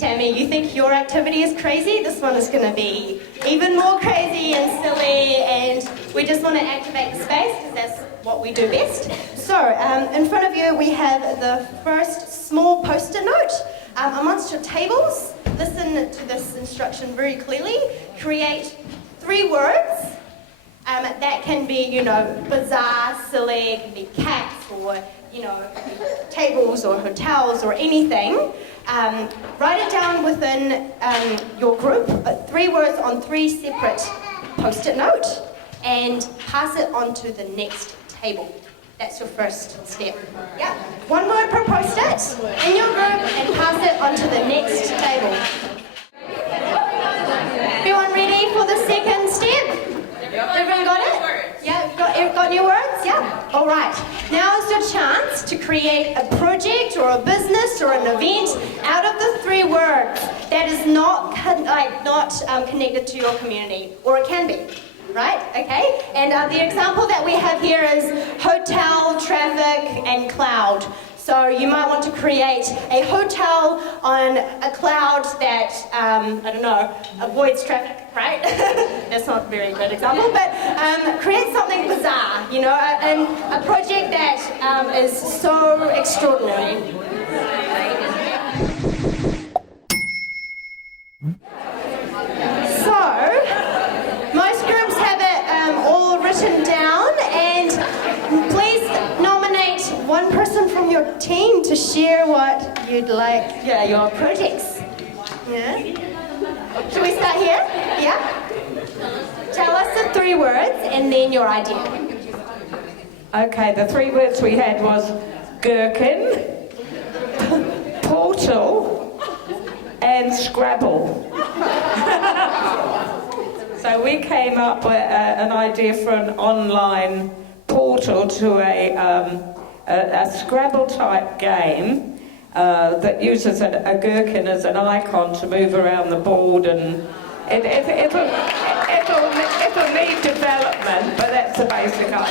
Tammy, you think your activity is crazy? This one is going to be even more crazy and silly, and we just want to activate the space because that's what we do best. So, in front of you we have the first small post-it note. Amongst your tables, listen to this instruction very clearly. Create 3 words. That can be, bizarre, silly, it can be cats or, tables or hotels or anything. Write it down within your group, 3 words on 3 separate post-it note, and pass it on to the next table. That's your first step. Yeah. 1 word per post-it in your group and pass it on to the next table. Everyone ready for the second step? Everyone got it? Yeah, got new words? Yeah? All right. Now is your chance to create a project or a business or an event out of the 3 words that is not connected to your community, or it can be. Right? Okay? And the example that we have here is hotel, traffic, and cloud. So you might want to create a hotel on a cloud that, avoids traffic, right? That's not a very good example, but create something bizarre, and a project that is so extraordinary. Written down, and please nominate one person from your team to share what you'd like, your projects. Yeah? Should we start here? Yeah? Tell us the 3 words and then your idea. Okay, the 3 words we had was gherkin, portal, and Scrabble. So we came up with an idea for an online portal to a Scrabble-type game that uses a gherkin as an icon to move around the board, and it'll need development, but that's the basic idea.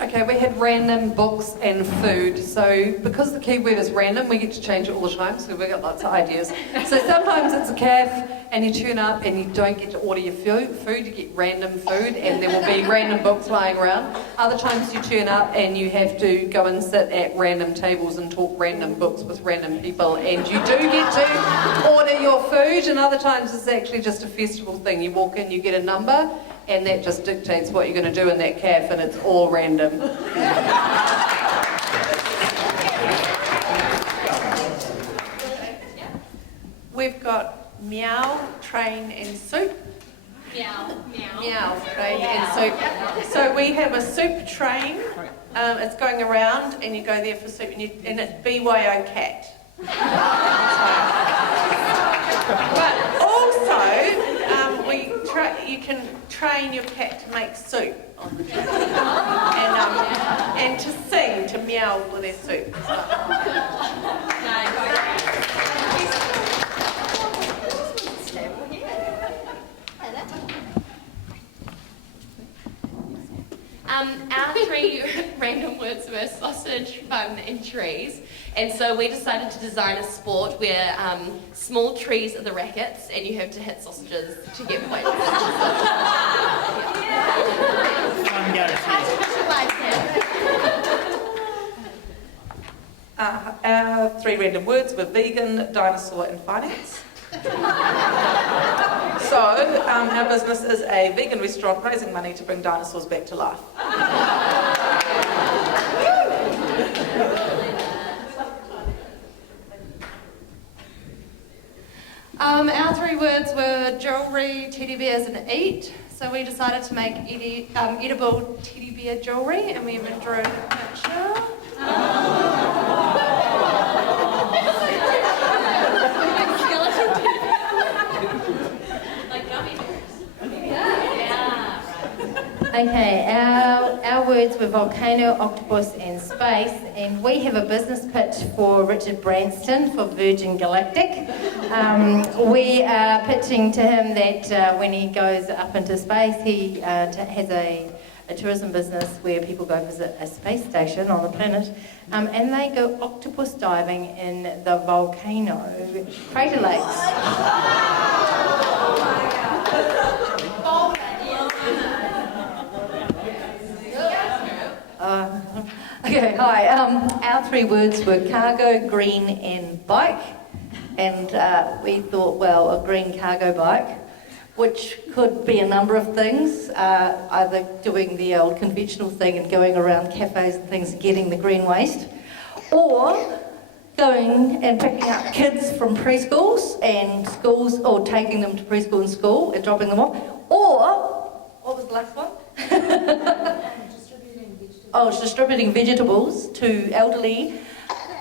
Okay, we had random books and food. So because the keyword is random, we get to change it all the time, so we've got lots of ideas. So sometimes it's a cafe and you turn up and you don't get to order your food, you get random food and there will be random books lying around. Other times you turn up and you have to go and sit at random tables and talk random books with random people, and you do get to order your food. And other times it's actually just a festival thing. You walk in, you get a number, and that just dictates what you're going to do in that cafe, and it's all random. We've got meow, train and soup. Meow, train and soup. So we have a soup train. It's going around and you go there for soup, and it's BYO cat. But also, you can train your cat to make soup on the train, and to sing, to meow for their soup. Our 3 random words were sausage, fun and trees, and so we decided to design a sport where small trees are the rackets and you have to hit sausages to get points. Our 3 random words were vegan, dinosaur and finance. So, our business is a vegan restaurant raising money to bring dinosaurs back to life. Our 3 words were jewellery, teddy bears and eat. So we decided to make edible teddy bear jewellery, and we even drew a picture. Okay, our words were volcano, octopus and space, and we have a business pitch for Richard Branston for Virgin Galactic. We are pitching to him that when he goes up into space, he has a a tourism business where people go visit a space station on the planet, and they go octopus diving in the volcano crater lakes. Okay, hi. Our three words were cargo, green, and bike. And we thought, well, a green cargo bike, which could be a number of things, either doing the old conventional thing and going around cafes and things and getting the green waste, or going and picking up kids from preschools and schools, or taking them to preschool and school and dropping them off, or, what was the last one? Distributing vegetables to elderly,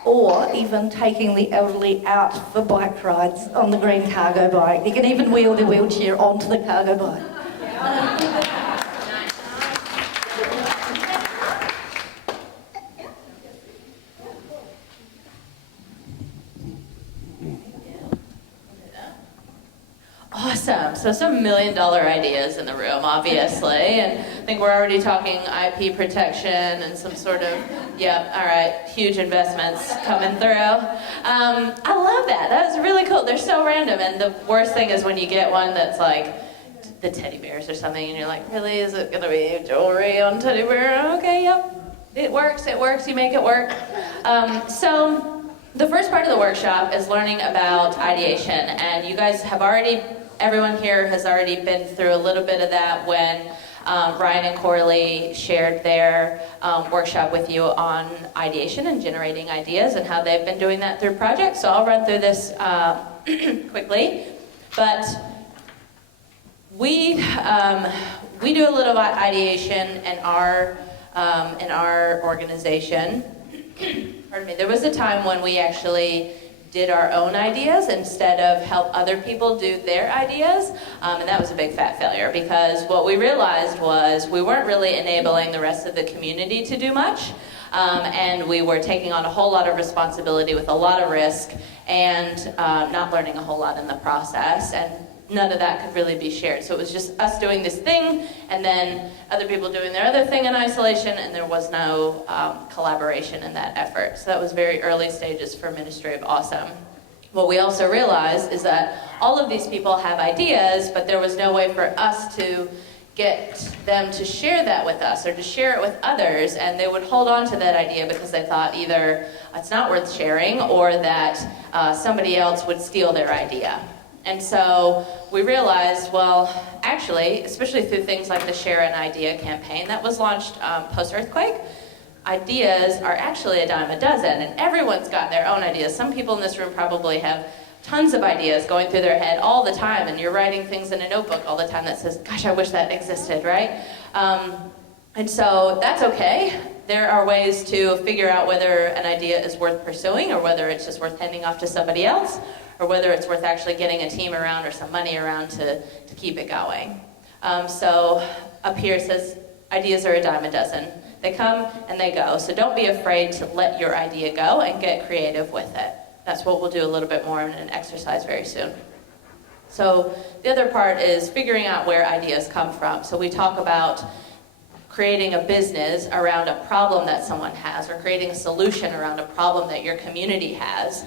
or even taking the elderly out for bike rides on the green cargo bike. You can even wheel the wheelchair onto the cargo bike. Awesome. So some $1 million ideas in the room, obviously. And I think we're already talking IP protection and some sort of, yep, all right, huge investments coming through. I love that. That was really cool. They're so random. And the worst thing is when you get one that's like the teddy bears or something, and you're like, really, is it going to be jewelry on teddy bear? Okay, yep. It works. You make it work. So the first part of the workshop is learning about ideation. And you guys have already, everyone here has already been through a little bit of that when Ryan and Coralie shared their workshop with you on ideation and generating ideas and how they've been doing that through projects. So I'll run through this quickly. But we do a little about ideation in our organization. Pardon me. There was a time when we actually did our own ideas instead of help other people do their ideas, and that was a big fat failure, because what we realized was we weren't really enabling the rest of the community to do much, and we were taking on a whole lot of responsibility with a lot of risk, and not learning a whole lot in the process, and none of that could really be shared. So it was just us doing this thing, and then other people doing their other thing in isolation, and there was no collaboration in that effort. So that was very early stages for Ministry of Awesome. What we also realized is that all of these people have ideas, but there was no way for us to get them to share that with us or to share it with others, and they would hold on to that idea because they thought either it's not worth sharing or that somebody else would steal their idea. And so we realized, well, actually, especially through things like the Share an Idea campaign that was launched post-earthquake, ideas are actually a dime a dozen, and everyone's got their own ideas. Some people in this room probably have tons of ideas going through their head all the time, and you're writing things in a notebook all the time that says, gosh, I wish that existed, right? And so that's okay. There are ways to figure out whether an idea is worth pursuing or whether it's just worth handing off to somebody else, or whether it's worth actually getting a team around or some money around to keep it going. So up here it says, ideas are a dime a dozen. They come and they go, so don't be afraid to let your idea go and get creative with it. That's what we'll do a little bit more in an exercise very soon. So the other part is figuring out where ideas come from. So we talk about creating a business around a problem that someone has, or creating a solution around a problem that your community has.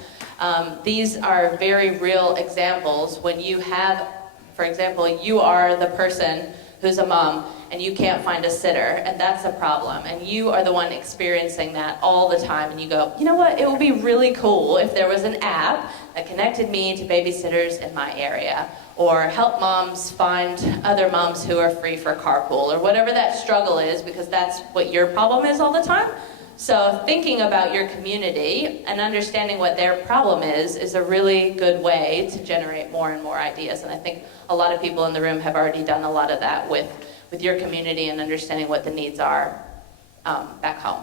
These are very real examples when you have, for example, you are the person who's a mom and you can't find a sitter, and that's a problem, and you are the one experiencing that all the time, and you go, you know what, it would be really cool if there was an app that connected me to babysitters in my area, or help moms find other moms who are free for carpool, or whatever that struggle is, because that's what your problem is all the time. So thinking about your community and understanding what their problem is a really good way to generate more and more ideas. And I think a lot of people in the room have already done a lot of that with your community and understanding what the needs are back home.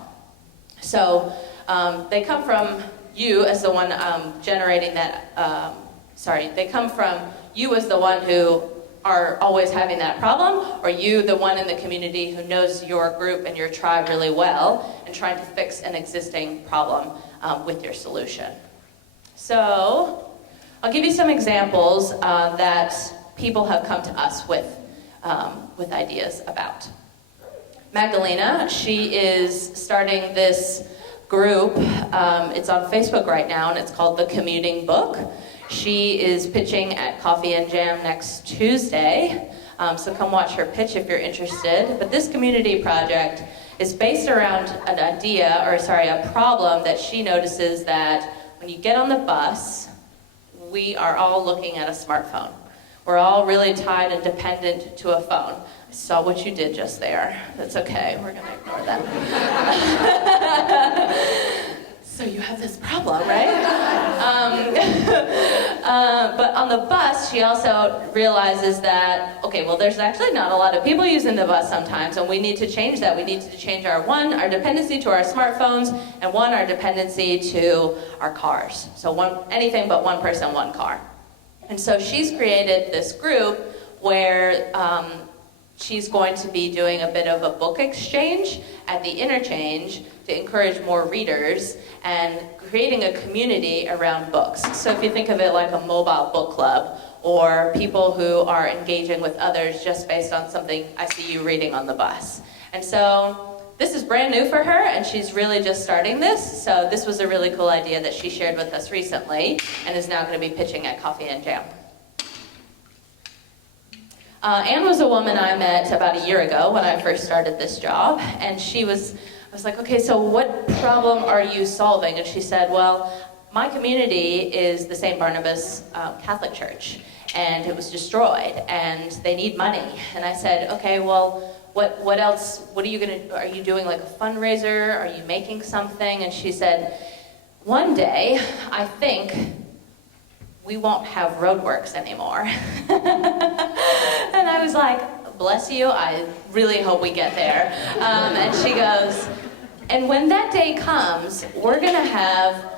So they come from you as the one generating that, they come from you as the one who are always having that problem, or you, the one in the community who knows your group and your tribe really well and trying to fix an existing problem with your solution. So I'll give you some examples that people have come to us with ideas about. Magdalena. She is starting this group. It's on Facebook right now, and it's called The Commuting Book. She is pitching at Coffee and Jam next Tuesday, so come watch her pitch if you're interested. But this community project is based around a problem that she notices that when you get on the bus, we are all looking at a smartphone. We're all really tied and dependent to a phone. I saw what you did just there. That's okay, we're gonna ignore that. So you have this problem, right? But on the bus, she also realizes that, okay, well, there's actually not a lot of people using the bus sometimes, and we need to change that. We need to change our dependency to our smartphones, and our dependency to our cars. So anything but one person, one car. And so she's created this group where she's going to be doing a bit of a book exchange at the interchange to encourage more readers and creating a community around books. So if you think of it like a mobile book club or people who are engaging with others just based on something I see you reading on the bus. And so this is brand new for her, and she's really just starting this. So this was a really cool idea that she shared with us recently and is now going to be pitching at Coffee and Jam. Anne was a woman I met about a year ago when I first started this job, and I was like, okay, so what problem are you solving? And she said, well, my community is the St. Barnabas Catholic Church, and it was destroyed, and they need money. And I said, okay, well, what else, are you doing like a fundraiser? Are you making something? And she said, one day, I think we won't have roadworks anymore. And I was like, bless you, I really hope we get there. And she goes, and when that day comes, we're gonna have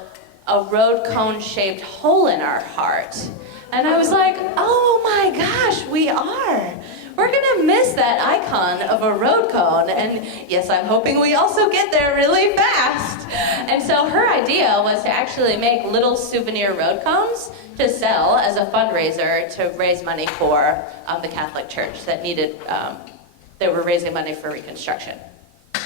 a road cone shaped hole in our heart. And I was like, oh my gosh, we are. We're gonna miss that icon of a road cone. And yes, I'm hoping we also get there really fast. And so her idea was to actually make little souvenir road cones to sell as a fundraiser to raise money for the Catholic Church that they were raising money for reconstruction.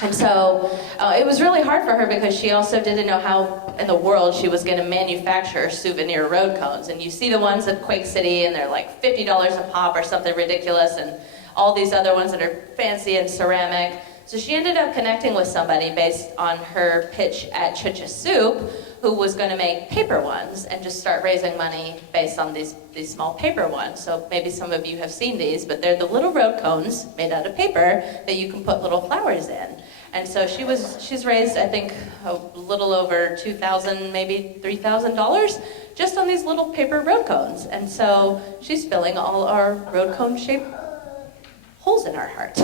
And so it was really hard for her because she also didn't know how in the world she was going to manufacture souvenir road cones. And you see the ones at Quake City, and they're like $50 a pop or something ridiculous, and all these other ones that are fancy and ceramic. So she ended up connecting with somebody based on her pitch at Chucha Soup, who was going to make paper ones and just start raising money based on these small paper ones. So maybe some of you have seen these, but they're the little road cones made out of paper that you can put little flowers in. And so she's raised, I think, a little over $2,000, maybe $3,000 just on these little paper road cones. And so she's filling all our road cone shaped holes in our heart,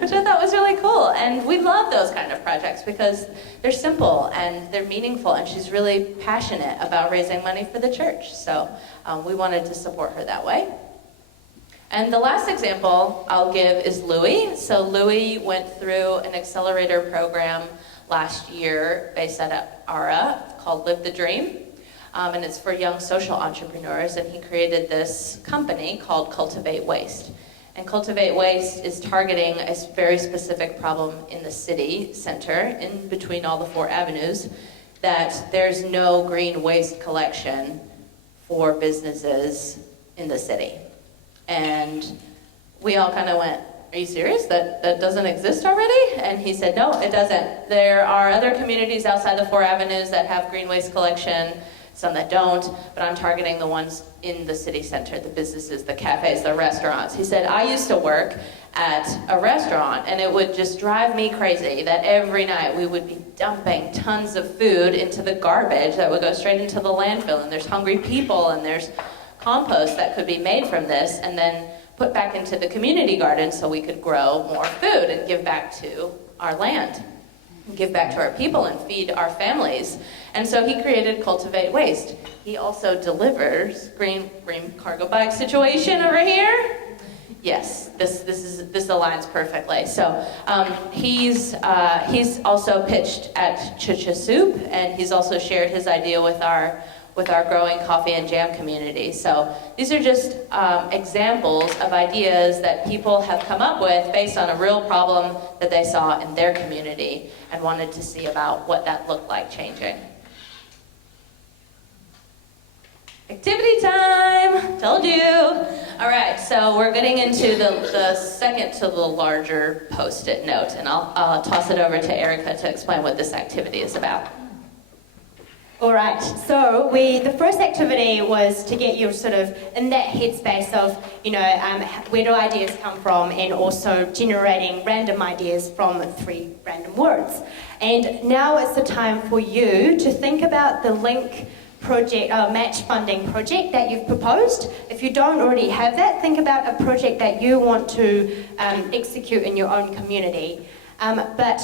which I thought was really cool. And we love those kind of projects because they're simple and they're meaningful, and she's really passionate about raising money for the church. So we wanted to support her that way. And the last example I'll give is Louie. So Louie went through an accelerator program last year based at ARA called Live the Dream. And it's for young social entrepreneurs, and he created this company called Cultivate Waste. And Cultivate Waste is targeting a very specific problem in the city center, in between all the 4 avenues, that there's no green waste collection for businesses in the city. And we all kind of went, are you serious? That doesn't exist already? And he said, no, it doesn't. There are other communities outside the 4 avenues that have green waste collection, some that don't, but I'm targeting the ones in the city center, the businesses, the cafes, the restaurants. He said, I used to work at a restaurant, and it would just drive me crazy that every night we would be dumping tons of food into the garbage that would go straight into the landfill, and there's hungry people, and there's compost that could be made from this, and then put back into the community garden so we could grow more food and give back to our land, give back to our people and feed our families. And so he created Cultivate Waste. He also delivers green cargo bag situation over here. Yes, this aligns perfectly. So he's also pitched at Chucha Soup, and he's also shared his idea with our with our growing coffee and jam community. So these are just examples of ideas that people have come up with based on a real problem that they saw in their community and wanted to see about what that looked like changing. Activity time! Told you! All right, so we're getting into the second to the larger Post-it note, and I'll toss it over to Erica to explain what this activity is about. All right, so the first activity was to get you sort of in that headspace of, where do ideas come from, and also generating random ideas from 3 random words. And now it's the time for you to think about the link project, match funding project that you've proposed. If you don't already have that, think about a project that you want to execute in your own community. But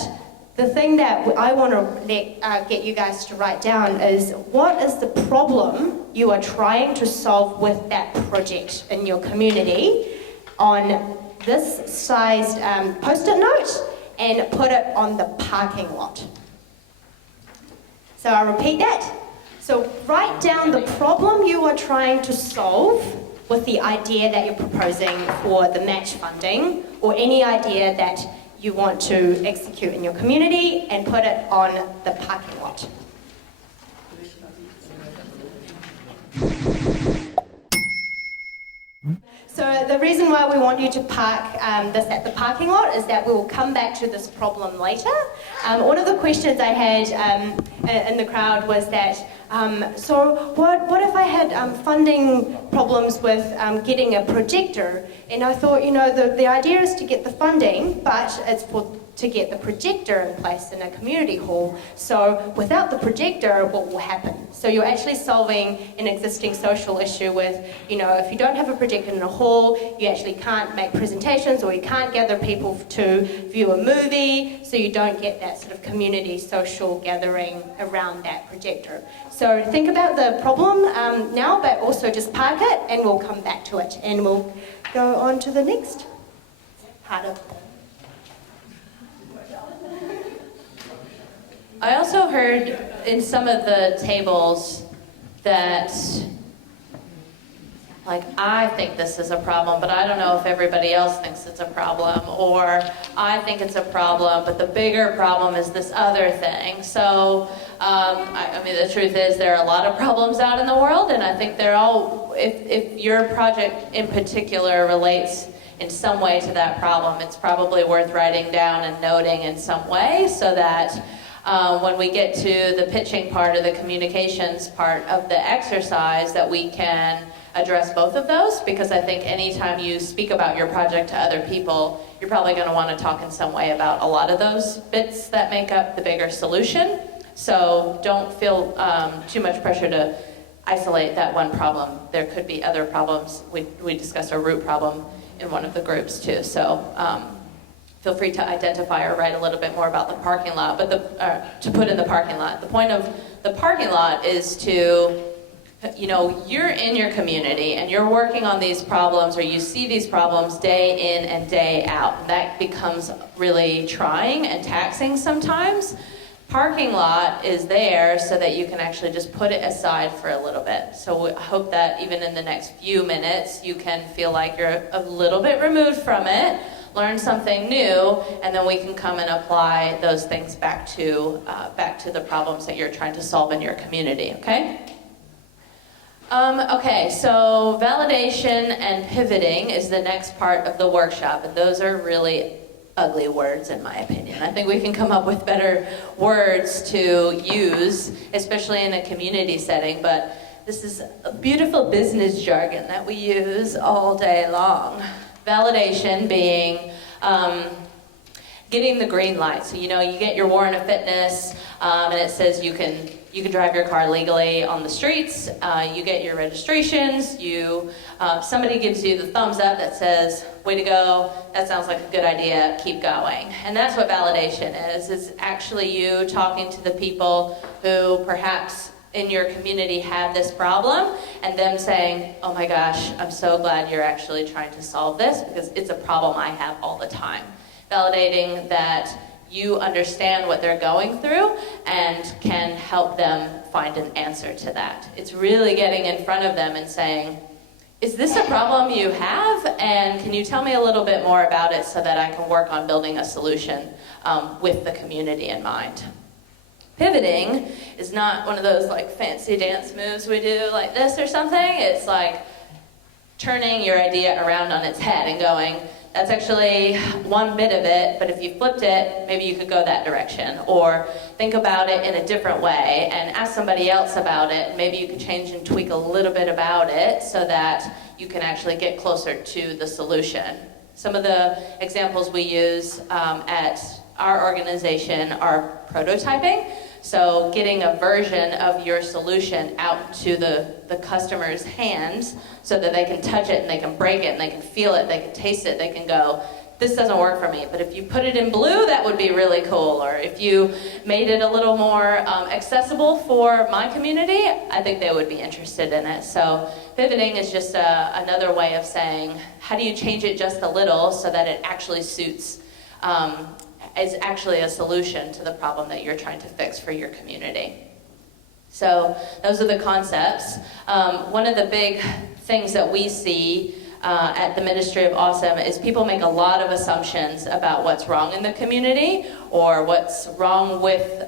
the thing that I want to get you guys to write down is, what is the problem you are trying to solve with that project in your community on this sized Post-it note, and put it on the parking lot. So I'll repeat that. So write down the problem you are trying to solve with the idea that you're proposing for the match funding, or any idea that you want to execute in your community, and put it on the parking lot. So the reason why we want you to park this at the parking lot is that we will come back to this problem later. One of the questions I had in the crowd was that, so what if I had funding problems with getting a projector? And I thought, the idea is to get the funding, but it's to get the projector in place in a community hall. So without the projector, what will happen? So you're actually solving an existing social issue with, if you don't have a projector in a hall, you actually can't make presentations, or you can't gather people to view a movie, so you don't get that sort of community social gathering around that projector. So think about the problem now, but also just park it, and we'll come back to it, and we'll go on to the next part of it. I also heard in some of the tables that, I think this is a problem, but I don't know if everybody else thinks it's a problem, or I think it's a problem, but the bigger problem is this other thing. So, the truth is there are a lot of problems out in the world, and I think they're all, if your project in particular relates in some way to that problem, it's probably worth writing down and noting in some way, so that when we get to the pitching part or the communications part of the exercise, that we can address both of those, because I think anytime you speak about your project to other people, you're probably going to want to talk in some way about a lot of those bits that make up the bigger solution. So don't feel too much pressure to isolate that one problem. There could be other problems. We discussed a root problem in one of the groups too. So feel free to identify or write a little bit more about the parking lot, but to put in the parking lot. The point of the parking lot is to, you're in your community and you're working on these problems, or you see these problems day in and day out. And that becomes really trying and taxing sometimes. Parking lot is there so that you can actually just put it aside for a little bit. So I hope that even in the next few minutes, you can feel like you're a little bit removed from it, learn something new, and then we can come and apply those things back to the problems that you're trying to solve in your community, okay? Okay, so validation and pivoting is the next part of the workshop, and those are really ugly words in my opinion. I think we can come up with better words to use, especially in a community setting, but this is a beautiful business jargon that we use all day long. Validation being getting the green light. So you get your warrant of fitness, and it says you can drive your car legally on the streets. You get your registrations. Somebody gives you the thumbs up that says, "Way to go! That sounds like a good idea. Keep going." And that's what validation is. It's actually you talking to the people who perhaps in your community have this problem, and them saying, "Oh my gosh, I'm so glad you're actually trying to solve this, because it's a problem I have all the time." Validating that you understand what they're going through and can help them find an answer to that. It's really getting in front of them and saying, is this a problem you have? And can you tell me a little bit more about it so that I can work on building a solution with the community in mind? Pivoting is not one of those like fancy dance moves we do like this or something. It's like turning your idea around on its head and going, that's actually one bit of it, but if you flipped it, maybe you could go that direction. Or think about it in a different way and ask somebody else about it. Maybe you could change and tweak a little bit about it so that you can actually get closer to the solution. Some of the examples we use at our organization are prototyping. So getting a version of your solution out to the customer's hands so that they can touch it and they can break it and they can feel it, they can taste it, they can go, this doesn't work for me, but if you put it in blue, that would be really cool. Or if you made it a little more accessible for my community, I think they would be interested in it. So pivoting is just another way of saying, how do you change it just a little so that it actually suits is actually a solution to the problem that you're trying to fix for your community. So those are the concepts. One of the big things that we see at the Ministry of Awesome is people make a lot of assumptions about what's wrong in the community or what's wrong with,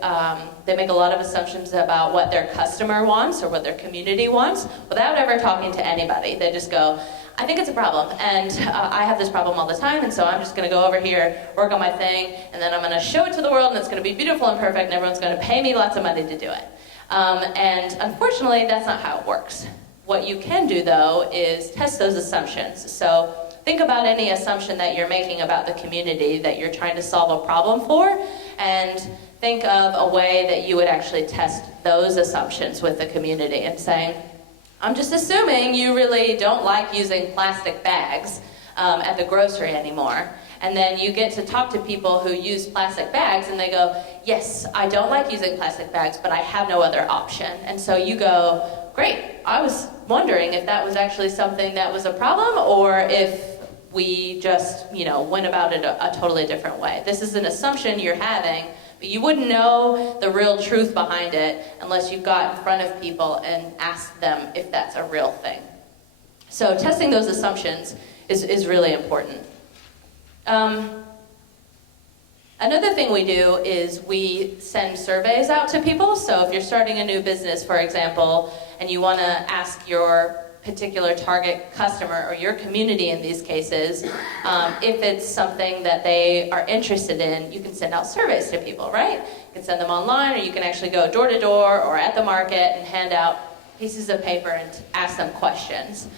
they make a lot of assumptions about what their customer wants or what their community wants without ever talking to anybody. They just go, I think it's a problem, and I have this problem all the time, and so I'm just going to go over here, work on my thing, and then I'm going to show it to the world, and it's going to be beautiful and perfect, and everyone's going to pay me lots of money to do it. And unfortunately, that's not how it works. What you can do, though, is test those assumptions. So think about any assumption that you're making about the community that you're trying to solve a problem for, and think of a way that you would actually test those assumptions with the community and saying, I'm just assuming you really don't like using plastic bags at the grocery anymore. And then you get to talk to people who use plastic bags and they go, yes, I don't like using plastic bags, but I have no other option. And so you go, great, I was wondering if that was actually something that was a problem or if we just, went about it a totally different way. This is an assumption you're having, but you wouldn't know the real truth behind it unless you got in front of people and asked them if that's a real thing. So testing those assumptions is really important. Another thing we do is we send surveys out to people. So if you're starting a new business, for example, and you want to ask your particular target customer or your community in these cases, if it's something that they are interested in, you can send out surveys to people, right? You can send them online, or you can actually go door to door or at the market and hand out pieces of paper and ask them questions.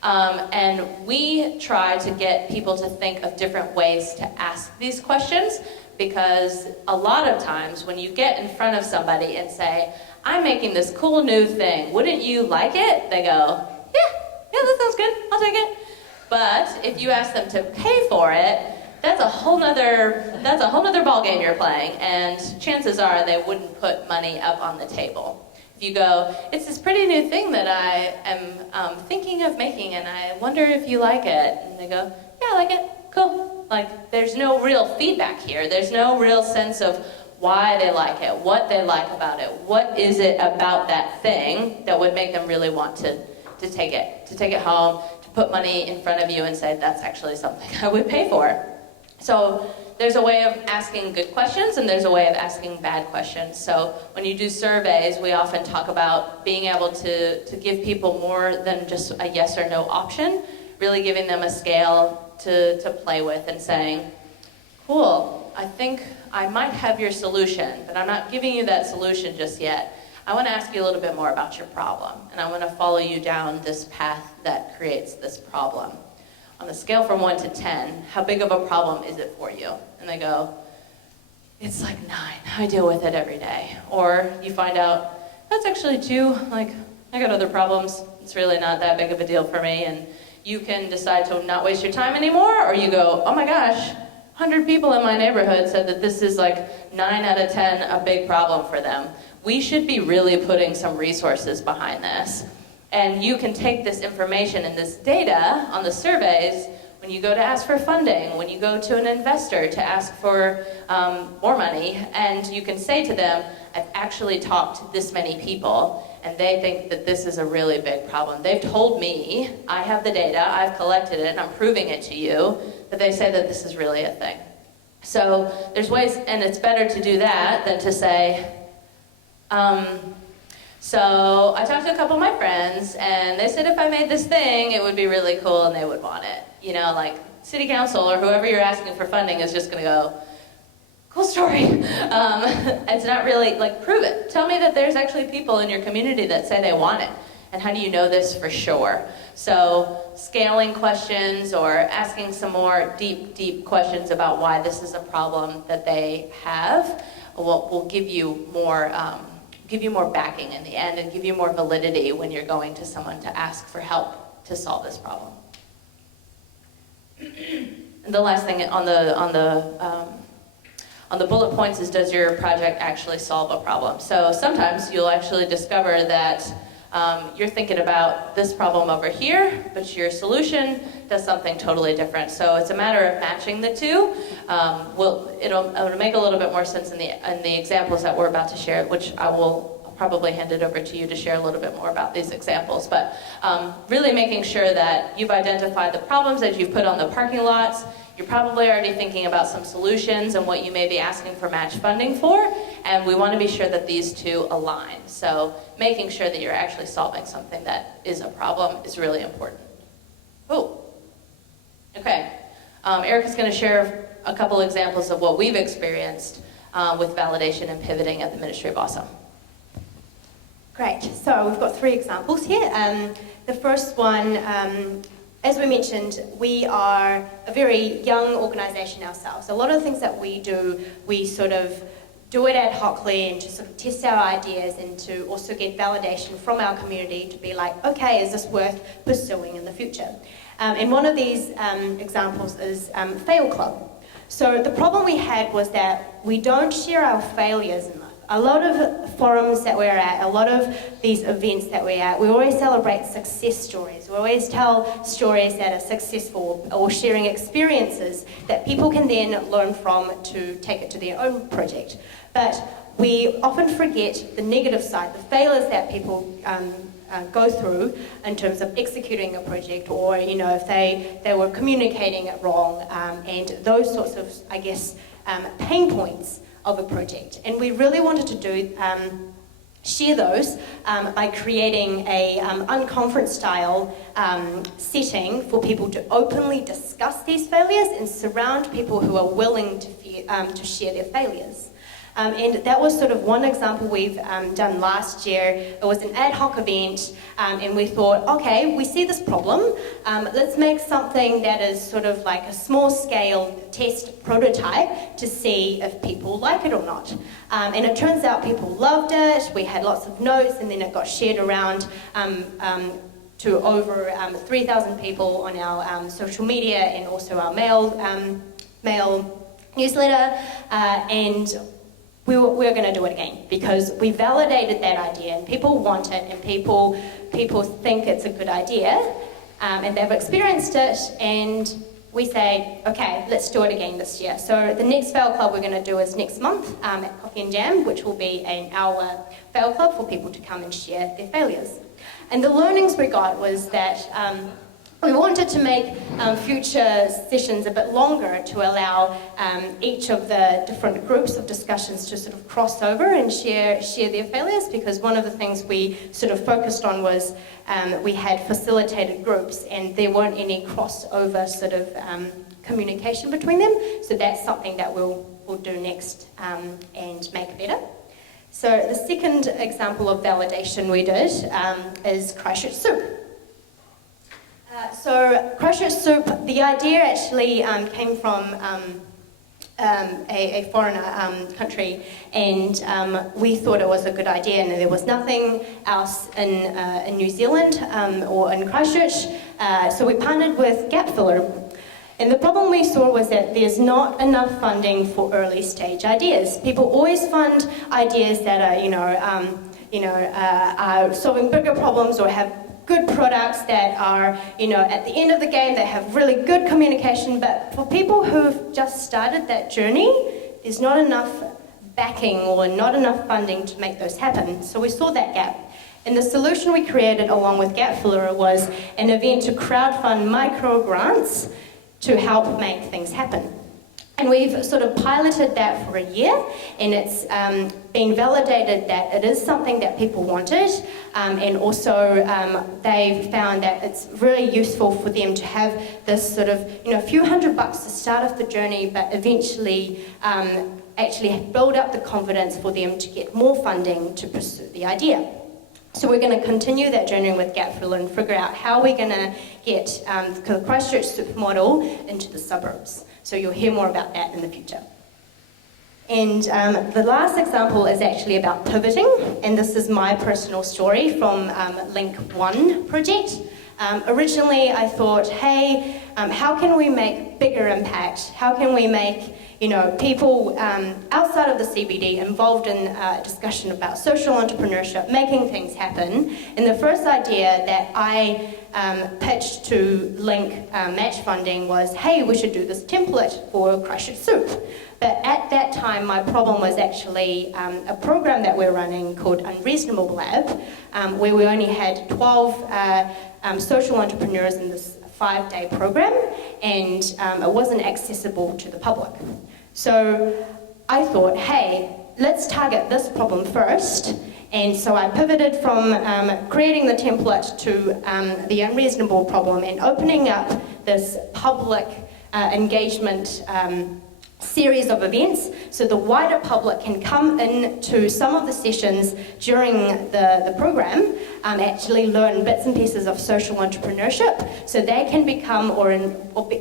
And we try to get people to think of different ways to ask these questions, because a lot of times when you get in front of somebody and say, I'm making this cool new thing, wouldn't you like it? They go, yeah, that sounds good, I'll take it. But if you ask them to pay for it, that's a whole nother ballgame you're playing, and chances are they wouldn't put money up on the table. If you go, it's this pretty new thing that I am thinking of making, and I wonder if you like it, and they go, yeah, I like it, cool. Like, there's no real feedback here. There's no real sense of why they like it, what they like about it, what is it about that thing that would make them really want to take it home, to put money in front of you and say, that's actually something I would pay for. So there's a way of asking good questions and there's a way of asking bad questions. So when you do surveys, we often talk about being able to give people more than just a yes or no option, really giving them a scale to play with and saying, cool, I think I might have your solution, but I'm not giving you that solution just yet. I want to ask you a little bit more about your problem, and I want to follow you down this path that creates this problem. On a scale from 1 to 10, how big of a problem is it for you? And they go, it's like 9. I deal with it every day. Or you find out, that's actually 2. Like, I got other problems. It's really not that big of a deal for me. And you can decide to not waste your time anymore, or you go, oh my gosh, 100 people in my neighborhood said that this is like 9 out of 10 a big problem for them. We should be really putting some resources behind this. And you can take this information and this data on the surveys, when you go to ask for funding, when you go to an investor to ask for more money, and you can say to them, I've actually talked to this many people, and they think that this is a really big problem. They've told me, I have the data, I've collected it, and I'm proving it to you, but they say that this is really a thing. So there's ways, and it's better to do that than to say, so I talked to a couple of my friends, and they said if I made this thing, it would be really cool, and they would want it. You know, like city council or whoever you're asking for funding is just going to go, cool story. It's not really, like, prove it. Tell me that there's actually people in your community that say they want it. And how do you know this for sure? So scaling questions or asking some more deep questions about why this is a problem that they have will give you more backing in the end and give you more validity when you're going to someone to ask for help to solve this problem. And the last thing on the bullet points is, does your project actually solve a problem? So sometimes you'll actually discover that you're thinking about this problem over here, but your solution does something totally different. So it's a matter of matching the two. It'll make a little bit more sense in the examples that we're about to share, which I'll probably hand it over to you to share a little bit more about these examples. But really making sure that you've identified the problems that you've put on the parking lots. You're probably already thinking about some solutions and what you may be asking for match funding for, and we want to be sure that these two align. So making sure that you're actually solving something that is a problem is really important. Oh, okay. Erica's going to share a couple examples of what we've experienced with validation and pivoting at the Ministry of Awesome. Great. So we've got 3 examples here. The first one, as we mentioned, we are a very young organisation ourselves. A lot of the things that we do, we sort of do it ad hocly and to sort of test our ideas and to also get validation from our community to be like, okay, is this worth pursuing in the future? And one of these examples is Fail Club. So the problem we had was that we don't share our failures enough. A lot of forums that we're at, a lot of these events that we're at, we always celebrate success stories. We always tell stories that are successful or sharing experiences that people can then learn from to take it to their own project. But we often forget the negative side, the failures that people go through in terms of executing a project, or if they were communicating it wrong, and those sorts of, I guess, pain points of a project. And we really wanted to do share those by creating a unconference style setting for people to openly discuss these failures and surround people who are willing to share their failures. And that was sort of one example we've done last year. It was an ad hoc event, and we thought, okay, we see this problem. Let's make something that is sort of like a small-scale test prototype to see if people like it or not. And it turns out people loved it. We had lots of notes, and then it got shared around to over 3,000 people on our social media and also our mail newsletter. And we're going to do it again because we validated that idea and people want it and people think it's a good idea and they've experienced it, and we say, okay, let's do it again this year. So the next Fail Club we're going to do is next month at Coffee and Jam, which will be an hour Fail Club for people to come and share their failures. And the learnings we got was that we wanted to make future sessions a bit longer to allow each of the different groups of discussions to sort of cross over and share their failures, because one of the things we sort of focused on was we had facilitated groups and there weren't any crossover sort of communication between them. So that's something that we'll do next and make better. So the second example of validation we did is Christchurch Soup. So Christchurch Soup, the idea actually came from a foreigner country, and we thought it was a good idea, and there was nothing else in New Zealand or in Christchurch, so we partnered with Gap Filler. And the problem we saw was that there's not enough funding for early stage ideas. People always fund ideas that are, are solving bigger problems or have good products that are, at the end of the game, they have really good communication, but for people who've just started that journey, there's not enough backing or not enough funding to make those happen. So we saw that gap. And the solution we created along with Gap Filler was an event to crowdfund micro grants to help make things happen. And we've sort of piloted that for a year, and it's been validated that it is something that people wanted, and also they've found that it's really useful for them to have this sort of, a few $100 to start off the journey, but eventually actually build up the confidence for them to get more funding to pursue the idea. So we're going to continue that journey with Gap Filler and figure out how we're going to get the Christchurch supermodel into the suburbs. So you'll hear more about that in the future. And the last example is actually about pivoting, and this is my personal story from Link 1 project. Originally I thought, hey, how can we make bigger impact? How can we make people outside of the CBD involved in a discussion about social entrepreneurship, making things happen? And the first idea that I pitched to Link match funding was, hey, we should do this template for Christchurch Soup. But at that time, my problem was actually a program that we're running called Unreasonable Lab, where we only had 12 social entrepreneurs in this 5-day program, and it wasn't accessible to the public. So I thought, hey, let's target this problem first. And so I pivoted from creating the template to the unreasonable problem and opening up this public engagement series of events so the wider public can come in to some of the sessions during the program, actually learn bits and pieces of social entrepreneurship so they can become or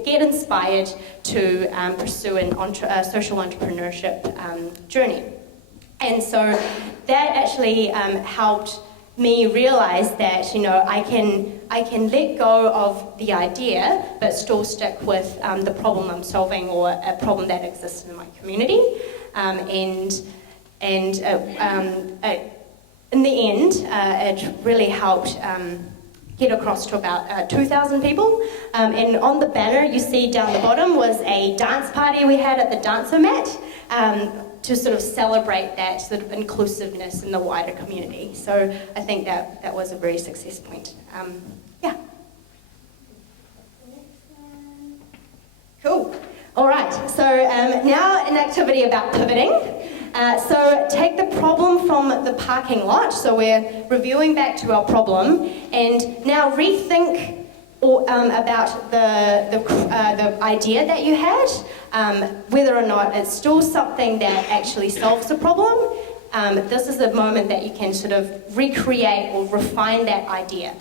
get inspired to pursue a social entrepreneurship journey. And so that actually helped me realize that I can let go of the idea but still stick with the problem I'm solving or a problem that exists in my community, and in the end it really helped get across to about 2,000 people, and on the banner you see down the bottom was a dance party we had at the Dancer Mat, to sort of celebrate that sort of inclusiveness in the wider community. So I think that was a very success point. Yeah. Cool. All right, so now an activity about pivoting. So take the problem from the parking lot, so we're reviewing back to our problem, and now rethink about the idea that you had, whether or not it's still something that actually solves the problem. This is the moment that you can sort of recreate or refine that idea.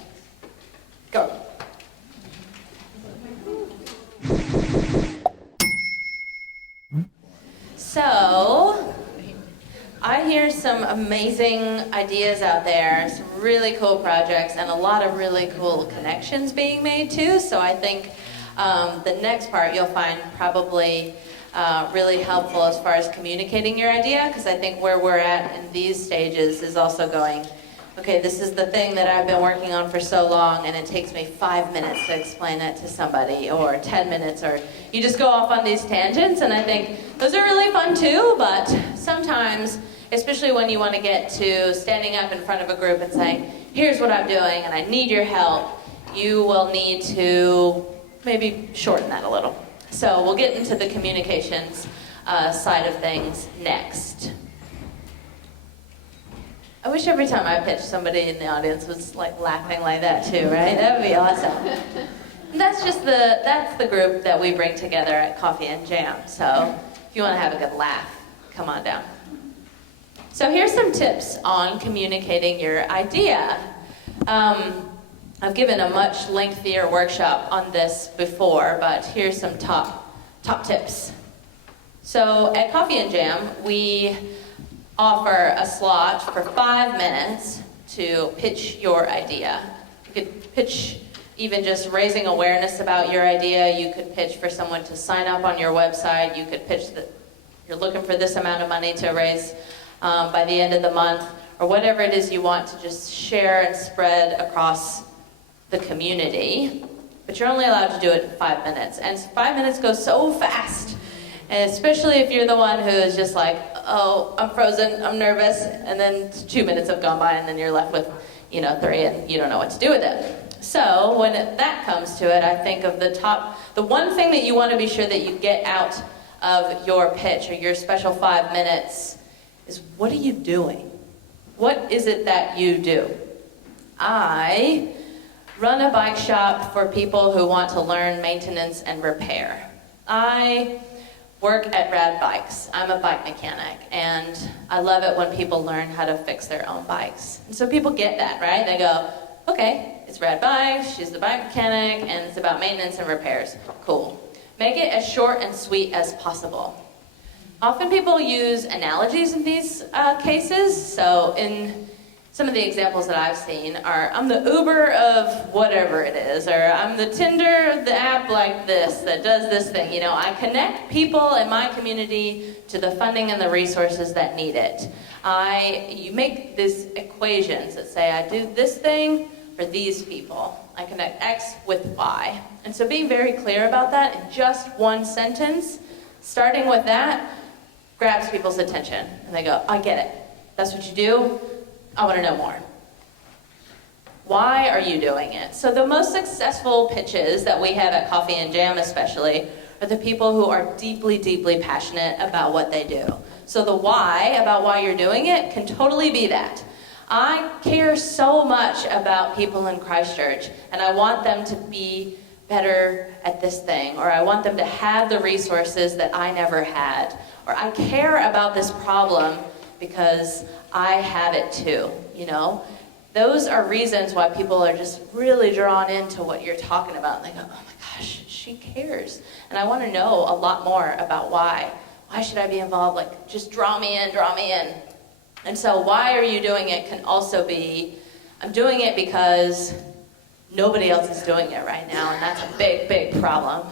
Go. So, I hear some amazing ideas out there, some really cool projects, and a lot of really cool connections being made too. So I think the next part you'll find probably really helpful as far as communicating your idea, because I think where we're at in these stages is also going, okay, this is the thing that I've been working on for so long, and it takes me 5 minutes to explain it to somebody, or 10 minutes, or you just go off on these tangents, and I think those are really fun too, but sometimes, especially when you want to get to standing up in front of a group and saying, here's what I'm doing and I need your help, you will need to maybe shorten that a little. So we'll get into the communications side of things next. I wish every time I pitched somebody in the audience was like laughing like that too, right? That would be awesome. That's the group that we bring together at Coffee and Jam. So if you want to have a good laugh, come on down. So here's some tips on communicating your idea. I've given a much lengthier workshop on this before, but here's some top tips. So at Coffee and Jam, we offer a slot for 5 minutes to pitch your idea. You could pitch even just raising awareness about your idea. You could pitch for someone to sign up on your website. You could pitch that you're looking for this amount of money to raise by the end of the month, or whatever it is you want to just share and spread across the community, but you're only allowed to do it in 5 minutes. And 5 minutes goes so fast. And especially if you're the one who is just like, oh, I'm frozen, I'm nervous, and then 2 minutes have gone by and then you're left with, 3 and you don't know what to do with it. So when that comes to it, I think of the one thing that you want to be sure that you get out of your pitch or your special 5 minutes is, what are you doing? What is it that you do? I run a bike shop for people who want to learn maintenance and repair. I work at Rad Bikes. I'm a bike mechanic, and I love it when people learn how to fix their own bikes. And so people get that, right? They go, okay, it's Rad Bikes, she's the bike mechanic, and it's about maintenance and repairs. Cool. Make it as short and sweet as possible. Often people use analogies in these cases. So in some of the examples that I've seen are, I'm the Uber of whatever it is, or I'm the Tinder of the app like this that does this thing. I connect people in my community to the funding and the resources that need it. You make these equations that say, I do this thing for these people. I connect X with Y. And so being very clear about that in just one sentence, starting with that, grabs people's attention. And they go, I get it. That's what you do. I want to know more. Why are you doing it? So the most successful pitches that we have at Coffee and Jam especially are the people who are deeply, deeply passionate about what they do. So the why, about why you're doing it, can totally be that. I care so much about people in Christchurch, and I want them to be better at this thing, or I want them to have the resources that I never had, or I care about this problem because I have it too, Those are reasons why people are just really drawn into what you're talking about. And they go, oh my gosh, she cares. And I want to know a lot more about why. Why should I be involved? Like, just draw me in, draw me in. And so why are you doing it can also be, I'm doing it because nobody else is doing it right now, and that's a big, big problem.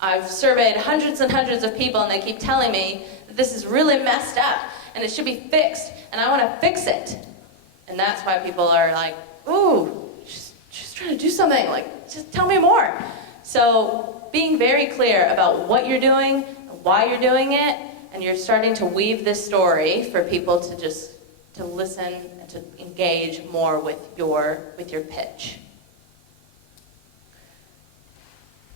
I've surveyed hundreds and hundreds of people, and they keep telling me that this is really messed up, and it should be fixed, and I want to fix it. And that's why people are like, ooh, she's trying to do something, like, just tell me more. So being very clear about what you're doing, and why you're doing it, and you're starting to weave this story for people to listen and to engage more with your pitch.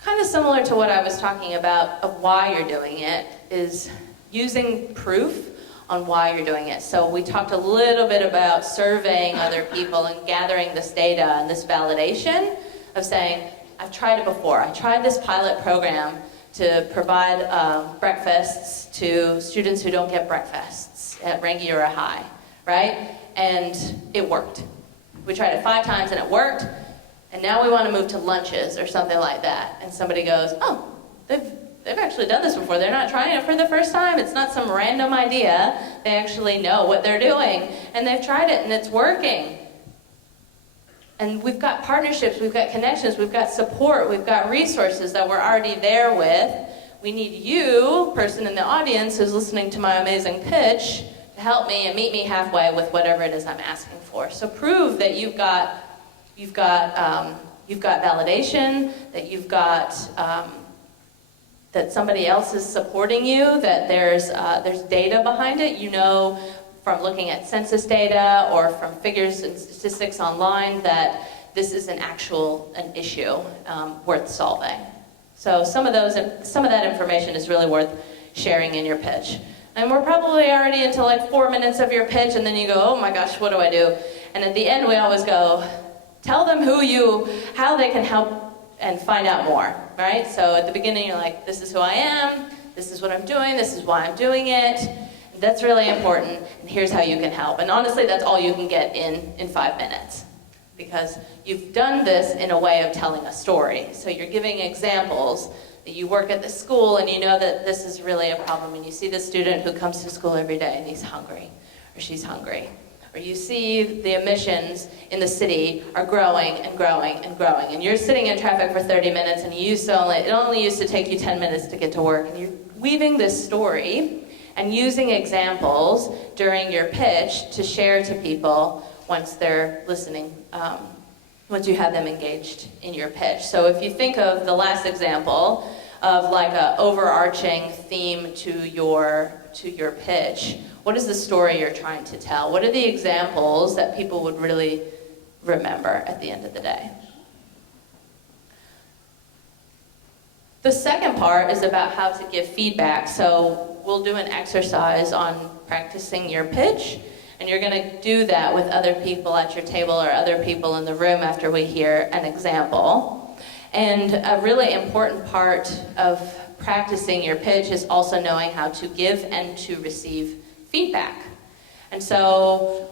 Kind of similar to what I was talking about of why you're doing it is using proof on why you're doing it. So we talked a little bit about surveying other people and gathering this data and this validation of saying, I've tried it before. I tried this pilot program to provide breakfasts to students who don't get breakfasts at Rangiora High, right? And it worked. We tried it 5 times and it worked, and now we want to move to lunches or something like that. And somebody goes, oh, they've actually done this before. They're not trying it for the first time. It's not some random idea. They actually know what they're doing, and they've tried it and it's working. And we've got partnerships, we've got connections, we've got support, we've got resources that we're already there with. We need you, person in the audience who's listening to my amazing pitch, to help me and meet me halfway with whatever it is I'm asking for. So prove that you've got validation, that you've got that somebody else is supporting you, that there's data behind it. From looking at census data or from figures and statistics online that this is an issue worth solving. So some of that information is really worth sharing in your pitch. And we're probably already into like 4 minutes of your pitch, and then you go, oh my gosh, what do I do? And at the end we always go, tell them how they can help and find out more, right? So at the beginning you're like, this is who I am, this is what I'm doing, this is why I'm doing it. That's really important, and here's how you can help. And honestly, that's all you can get in 5 minutes, because you've done this in a way of telling a story. So you're giving examples that you work at the school and you know that this is really a problem, and you see the student who comes to school every day and he's hungry, or she's hungry. Or you see the emissions in the city are growing and growing and growing, and you're sitting in traffic for 30 minutes and it only used to take you 10 minutes to get to work, and you're weaving this story and using examples during your pitch to share to people once they're listening once you have them engaged in your pitch. So if you think of the last example of like an overarching theme to your pitch, what is the story you're trying to tell? What are the examples that people would really remember at the end of the day? The second part is about how to give feedback. So we'll do an exercise on practicing your pitch, and you're going to do that with other people at your table or other people in the room after we hear an example. And a really important part of practicing your pitch is also knowing how to give and to receive feedback. And so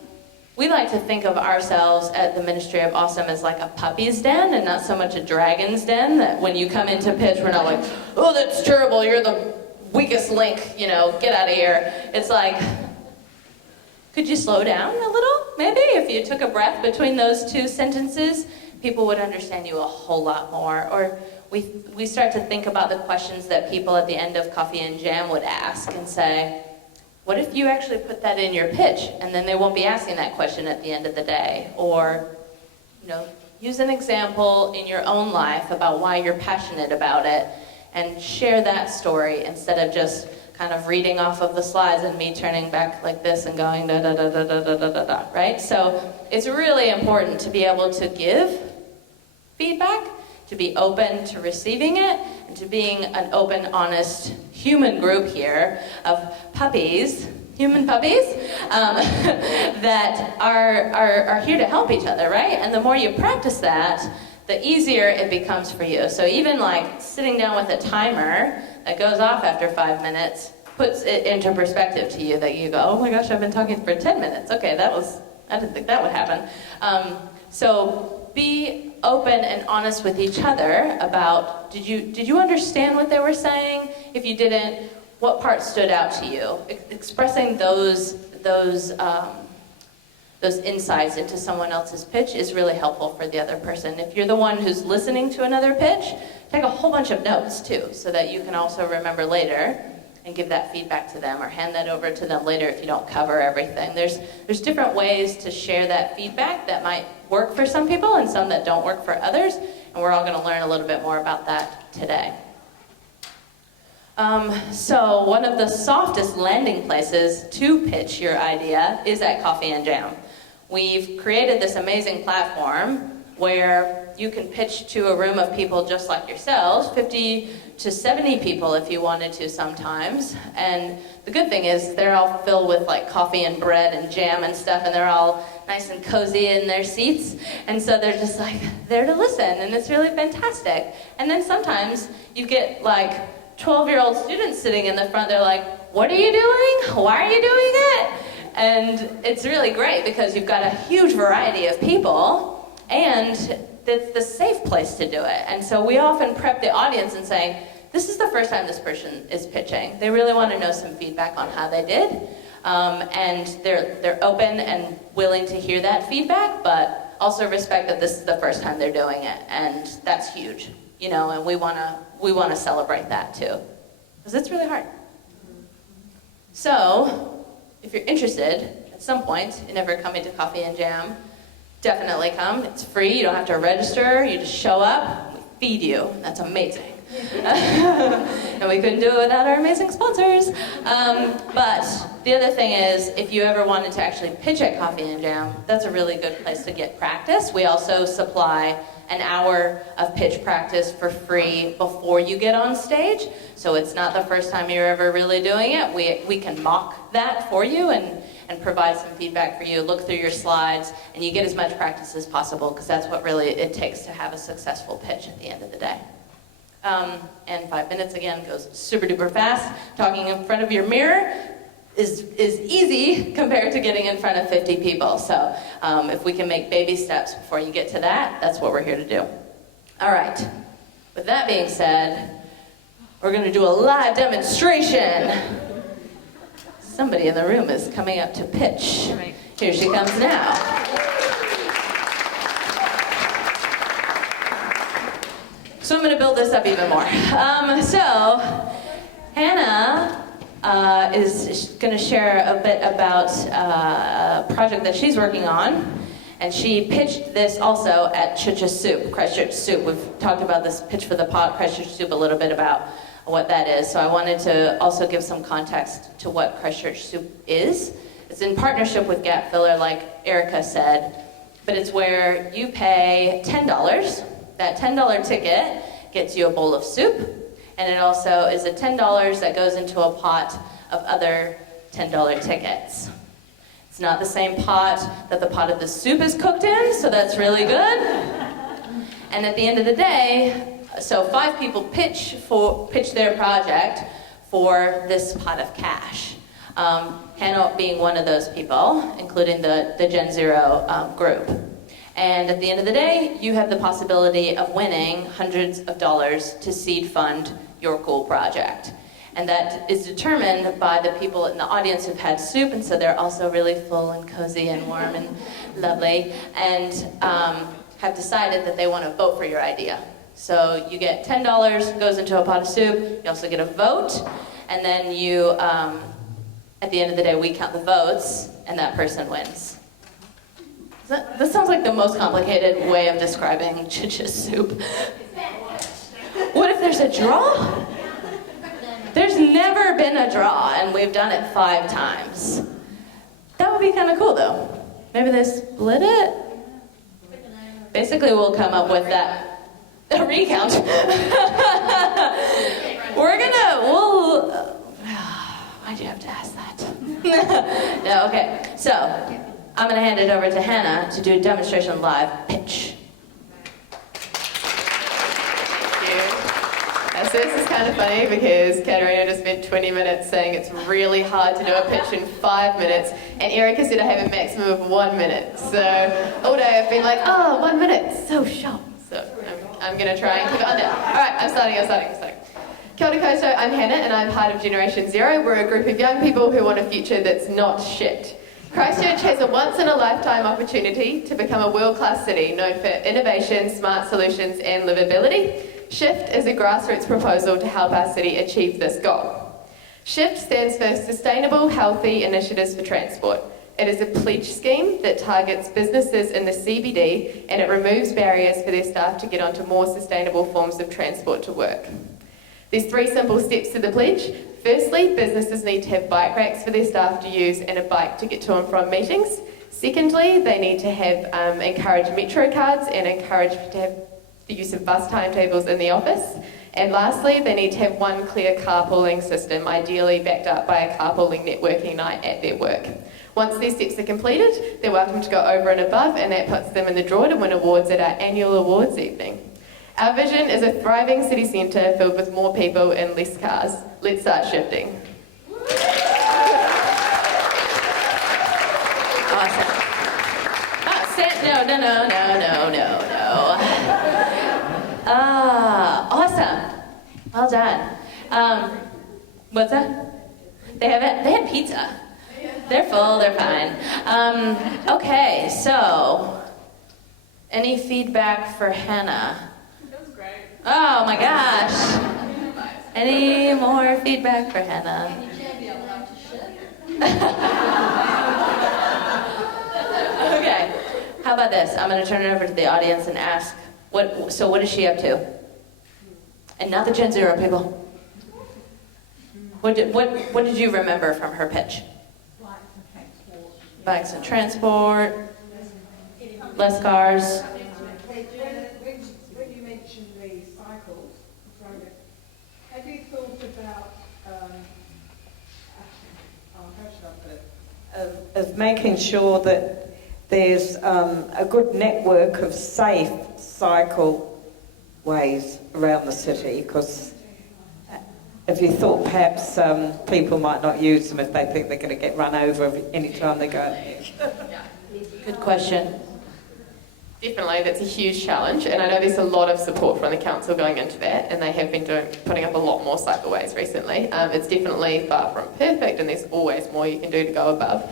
we like to think of ourselves at the Ministry of Awesome as like a puppy's den and not so much a dragon's den, that when you come into pitch, we're not like, oh, that's terrible, you're the weakest link, you know, get out of here. It's like, could you slow down a little, maybe? If you took a breath between those two sentences, people would understand you a whole lot more. Or we start to think about the questions that people at the end of Coffee and Jam would ask and say, what if you actually put that in your pitch, and then they won't be asking that question at the end of the day? Or, you know, use an example in your own life about why you're passionate about it, and share that story instead of just kind of reading off of the slides and me turning back like this and going da da da da da da da da da, right? So it's really important to be able to give feedback, to be open to receiving it, and to being an open, honest human group here of puppies, human puppies, that are here to help each other, right? And the more you practice that, the easier it becomes for you. So even like sitting down with a timer that goes off after 5 minutes puts it into perspective to you, that you go, oh my gosh, I've been talking for 10 minutes. Okay, I didn't think that would happen. So be open and honest with each other about, did you understand what they were saying? If you didn't, what part stood out to you? Expressing those insights into someone else's pitch is really helpful for the other person. If you're the one who's listening to another pitch, take a whole bunch of notes too, so that you can also remember later and give that feedback to them, or hand that over to them later if you don't cover everything. There's different ways to share that feedback that might work for some people and some that don't work for others, and we're all going to learn a little bit more about that today. So one of the softest landing places to pitch your idea is at Coffee and Jam. We've created this amazing platform where you can pitch to a room of people just like yourselves, 50 to 70 people if you wanted to sometimes. And the good thing is they're all filled with like coffee and bread and jam and stuff, and they're all nice and cozy in their seats. And so they're just like there to listen, and it's really fantastic. And then sometimes you get like 12-year-old students sitting in the front. They're like, what are you doing? Why are you doing it? And it's really great because you've got a huge variety of people, and it's the safe place to do it. And so we often prep the audience and say, this is the first time this person is pitching. They really want to know some feedback on how they did. And they're open and willing to hear that feedback, but also respect that this is the first time they're doing it. And that's huge, you know, and we want to celebrate that too, because it's really hard. So if you're interested at some point in ever coming to Coffee and Jam, definitely come. It's free. You don't have to register. You just show up. We feed you. That's amazing. And we couldn't do it without our amazing sponsors. But the other thing is, if you ever wanted to actually pitch at Coffee and Jam, that's a really good place to get practice. We also supply an hour of pitch practice for free before you get on stage. So it's not the first time you're ever really doing it. We can mock that for you and provide some feedback for you, look through your slides, and you get as much practice as possible, because that's what really it takes to have a successful pitch at the end of the day. And 5 minutes, again, goes super duper fast. Talking in front of your mirror is easy compared to getting in front of 50 people. So if we can make baby steps before you get to that, that's what we're here to do. All right. With that being said, we're going to do a live demonstration. Somebody in the room is coming up to pitch. Here she comes now. So I'm going to build this up even more. So Hannah is going to share a bit about a project that she's working on. And she pitched this also at Church's Soup, Christchurch Soup. We've talked about this pitch for the pot, Christchurch Soup, a little bit about what that is. So I wanted to also give some context to what Christchurch Soup is. It's in partnership with Gap Filler, like Erica said, but it's where you pay $10. That $10 ticket gets you a bowl of soup, and it also is a $10 that goes into a pot of other $10 tickets. It's not the same pot that the pot of the soup is cooked in, so that's really good. And at the end of the day, so 5 people pitch their project for this pot of cash. Hannah being one of those people, including the Gen Zero group. And at the end of the day, you have the possibility of winning hundreds of dollars to seed fund your cool project. And that is determined by the people in the audience who've had soup, and so they're also really full and cozy and warm and lovely, and have decided that they want to vote for your idea. So you get $10, goes into a pot of soup, you also get a vote, and then you, at the end of the day, we count the votes, and that person wins. This sounds like the most complicated way of describing chicha soup. What if there's a draw? There's never been a draw, and we've done it 5 times. That would be kind of cool, though. Maybe they split it? Basically, we'll come up with that. A recount. Why'd you have to ask that? No, okay. So, I'm going to hand it over to Hannah to do a demonstration live pitch. So this is kind of funny because Catarina just spent 20 minutes saying it's really hard to do a pitch in 5 minutes, and Erica said I have a maximum of 1 minute. So all day I've been like, oh, 1 minute, so sharp. So I'm going to try and keep it under. All right, I'm starting. Kia ora koutou, I'm Hannah and I'm part of Generation Zero. We're a group of young people who want a future that's not shit. Christchurch has a once-in-a-lifetime opportunity to become a world-class city known for innovation, smart solutions and livability. SHIFT is a grassroots proposal to help our city achieve this goal. SHIFT stands for Sustainable Healthy Initiatives for Transport. It is a pledge scheme that targets businesses in the CBD, and it removes barriers for their staff to get onto more sustainable forms of transport to work. There's 3 simple steps to the pledge. Firstly, businesses need to have bike racks for their staff to use and a bike to get to and from meetings. Secondly, they need to have encourage metro cards and encourage to have the use of bus timetables in the office. And lastly, they need to have one clear carpooling system, ideally backed up by a carpooling networking night at their work. Once these steps are completed, they're welcome to go over and above, and that puts them in the draw to win awards at our annual awards evening. Our vision is a thriving city centre filled with more people and less cars. Let's start shifting. Awesome. No. Awesome. Well done. What's that? They had pizza. They're full, they're fine. Okay, so, any feedback for Hannah? That was great. Oh my gosh. Any more feedback for Hannah? Okay, how about this? I'm going to turn it over to the audience and ask, what is she up to? And not the Gen Zero people. What did you remember from her pitch? Bikes and transport, less cars. When you mentioned the cycles, have you thought about, how should I put it? Of making sure that there's a good network of safe cycle ways around the city, because if you thought perhaps people might not use them if they think they're going to get run over any time they go. Good question. Definitely, that's a huge challenge, and I know there's a lot of support from the council going into that, and they have been putting up a lot more cycleways recently. It's definitely far from perfect, and there's always more you can do to go above.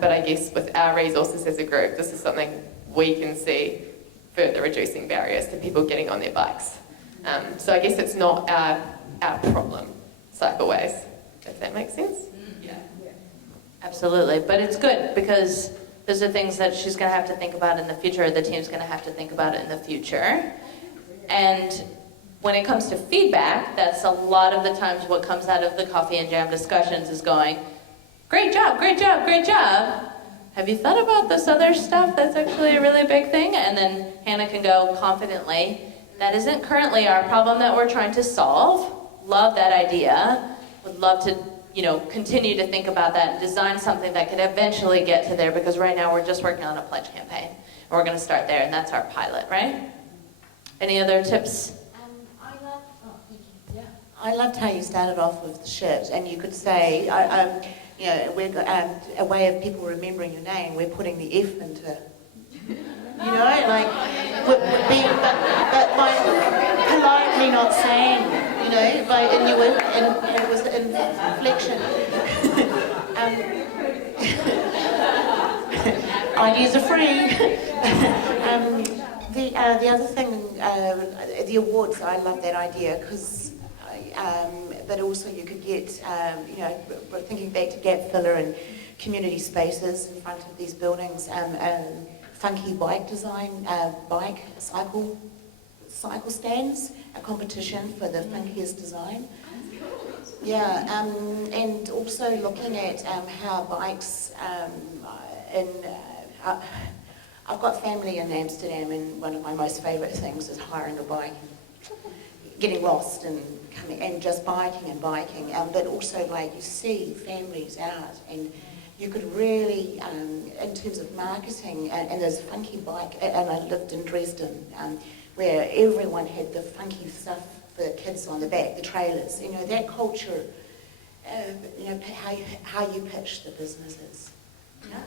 But I guess with our resources as a group, this is something we can see further reducing barriers to people getting on their bikes. So I guess it's not our problem, cycleways, if that makes sense. Yeah. Absolutely, but it's good because those are things that she's going to have to think about in the future, or the team's going to have to think about in the future. And when it comes to feedback, that's a lot of the times what comes out of the coffee and jam discussions is going, great job, great job, great job. Have you thought about this other stuff that's actually a really big thing? And then Hannah can go confidently, that isn't currently our problem that we're trying to solve. Love that idea. Would love to, continue to think about that and design something that could eventually get to there, because right now we're just working on a pledge campaign. And we're going to start there, and that's our pilot, right? Any other tips? I loved how you started off with the shit, and you could say, we're a way of people remembering your name. We're putting the F into, but by politely not saying, and it was inflection. Ideas are free. The other thing, the awards, I love that idea, because. But also you could get, thinking back to gap filler and community spaces in front of these buildings, funky bike design, cycle stands, a competition for the funkiest design. Yeah, and also looking at how bikes, I've got family in Amsterdam, and one of my most favourite things is hiring a bike, getting lost and coming and just biking, but also you see families out, and you could really, in terms of marketing, and there's funky bike, and I lived in Dresden, where everyone had the funky stuff for the kids on the back, the trailers, that culture, how you pitch the businesses. Yeah.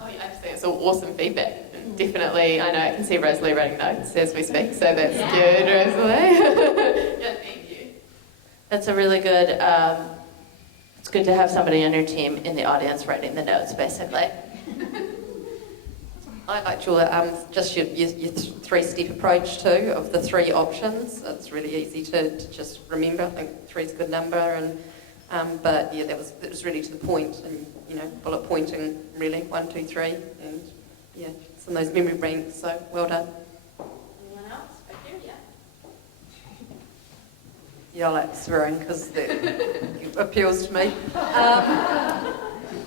Oh yeah, I just think it's all awesome feedback. Definitely, I know I can see Rosalie writing notes as we speak, so that's good, Rosalie. Yeah, thank you. That's a really good, it's good to have somebody on your team in the audience writing the notes, basically. I liked your, just your three-step approach too, of the three options. It's really easy to just remember. I think 3 is a good number, and but yeah, it was really to the point, and bullet pointing really, 1, 2, 3, and yeah, some of those memory banks. So well done. Anyone else? Back here, yeah. Yeah, I like swearing because it appeals to me.